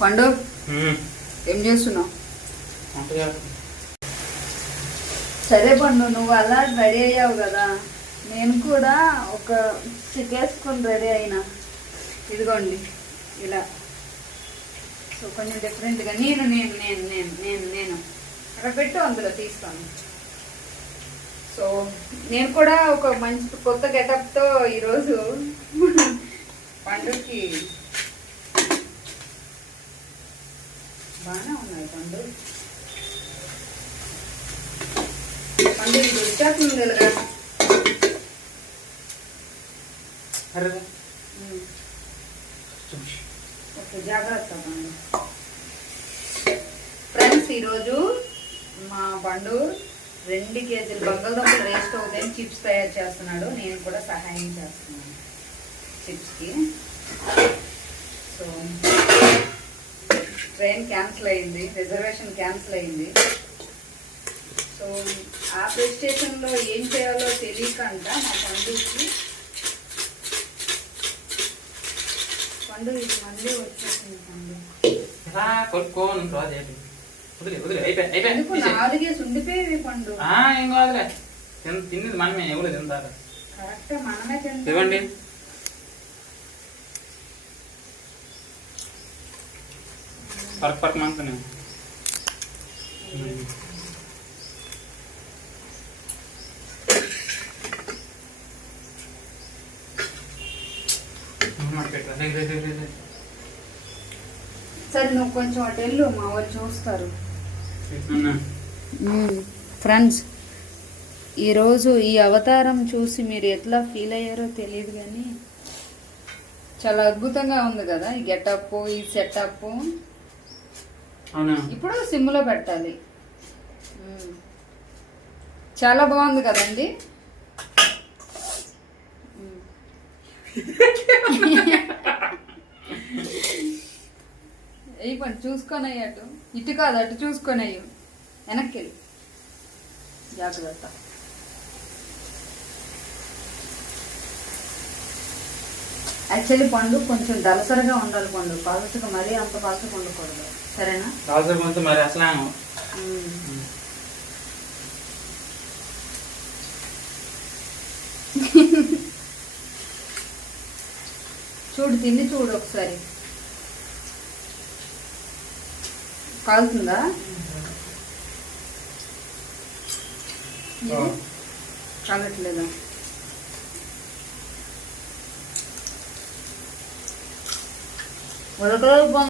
పండు ఏం చేస్తున్నావు? సరే పండు, నువ్వు అలా రెడీ అయ్యావు కదా, నేను కూడా ఒక చికేసుకొని రెడీ అయినా. ఇదిగోండి ఇలా. సో కొంచెం డిఫరెంట్గా నేను నేను నేను నేను నేను నేను అక్కడ పెట్టు, అందులో తీస్తాను. సో నేను కూడా ఒక మంచి కొత్త గెటప్తో ఈరోజు పండుకి బాగానే ఉన్నాయి. పండు పండు ఇది వచ్చేస్తుంది కదా. ఓకే, జాగ్రత్త పండు. ఫ్రెండ్స్, ఈరోజు మా పండు 2 కేజీలు బంగాళదుంపలు వేస్ట్ అవుతాయని చిప్స్ తయారు చేస్తున్నాడు. నేను కూడా సహాయం చేస్తున్నాను చిప్స్కి. సో ట్రైన్ క్యాన్సిల్ అయింది, రిజర్వేషన్ క్యాన్సిల్ అయింది. సో ఆ ప్రెస్టేషన్లో ఏం చేయాలో తెలియకంట మా పండుకి. పండు ఇది మళ్ళీ వచ్చేసింది. పండు 4 ఉండిపోయేవి. పండు ఏం కాదులే, తిన్నది మనమే, ఎవరు తింటారు? కరెక్ట్, మనమే తింటాం. పర్క్ మంతనే సరే, నువ్వు కొంచెం అటు వెళ్ళు, మా వాళ్ళు చూస్తారు. ఫ్రెండ్స్, ఈరోజు ఈ అవతారం చూసి మీరు ఎట్లా ఫీల్ అయ్యారో తెలియదు, కానీ చాలా అద్భుతంగా ఉంది కదా ఈ గెటప్, ఈ సెటప్. ఇప్పుడు సిమ్లో పెట్టాలి. చాలా బాగుంది కదండి. ఏ పని చూసుకొని అటు ఇటు కాదు, అటు చూసుకొని అయ్యి వెనక్కి వెళ్ళి జాగ్రత్త. యాక్చువల్లీ పండు కొంచెం దలసరిగా ఉండాలి. పండు పలసగా మరీ అంత పలసగా ఉండకూడదు, సరేనా? మరి అసలు చూడు, తిండి చూడు ఒకసారి. కాలుతుందా? కాలట్లేదా? ఉడకలేదు.